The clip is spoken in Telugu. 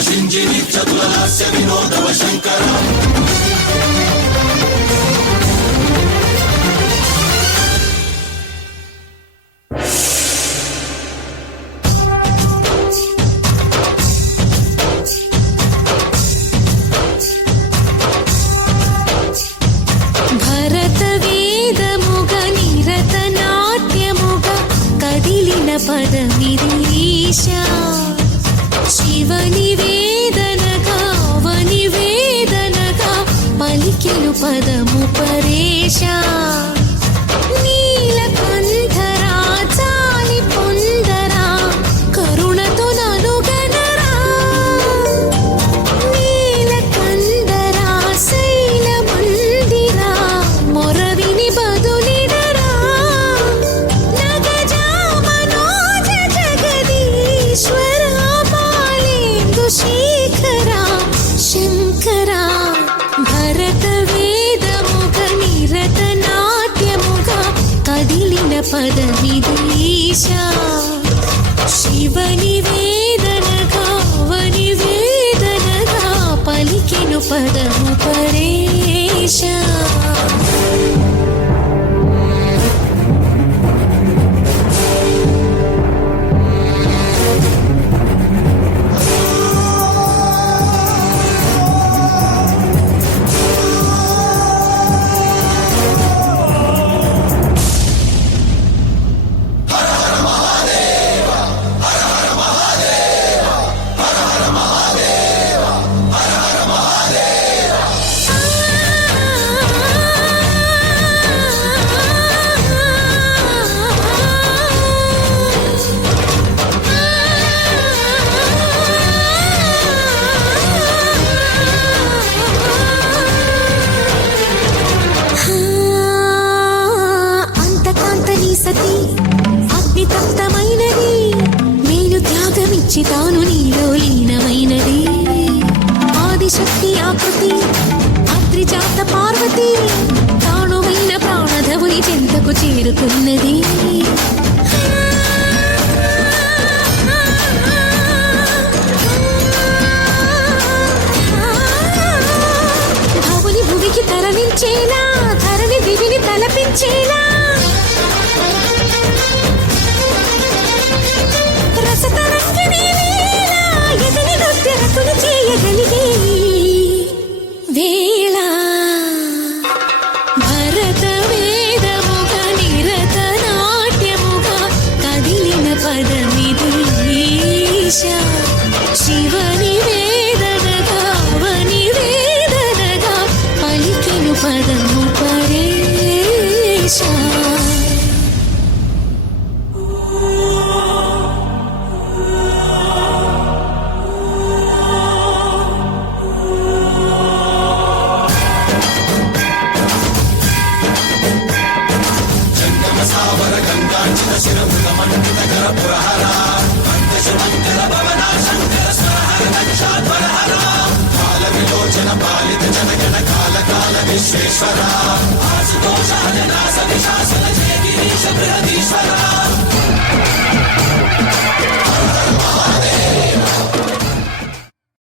शिञ्जिनि चतुरलास्य विनोदव शङ्कर పదమిదీశా శివని వేదనగా అవని వేదనగా పలికెను పదము పరేశా నీలకంఠరా చాలి పొందరా కరుణతో ననుగనరా నీలకంఠరా శైల మందిరా మొరవిని బదులిడరా శేఖరా శంకరా భరత వేదముగ నిరత నాట్యముగా కదిలిన పదమిదీశా శివని వేదనగా అవని వేదనగా పలికెను పదము పరేశా అగ్నితప్తమైనది మేలు త్యాగమిచ్చి తాను నీలో లీనమైనది ఆదిశక్తి ఆకృతి అద్రిజాత పార్వతి తానువైన ప్రాణధవుని చెంతకు చేరుకున్నది భవుని భువికి తరలించేలా ధరణి దివిని తలపించేలా చేయగలిగే వేళ భరత వేదముగ నిరత నాట్యముగా కదిలిన పదమిదీశా శివని వేదనగా అవని వేదనగా పలికెను పదము పరేశా विश्वेश्वरा आशुतोष हरनाश विशासन जय गिरीश बृहदि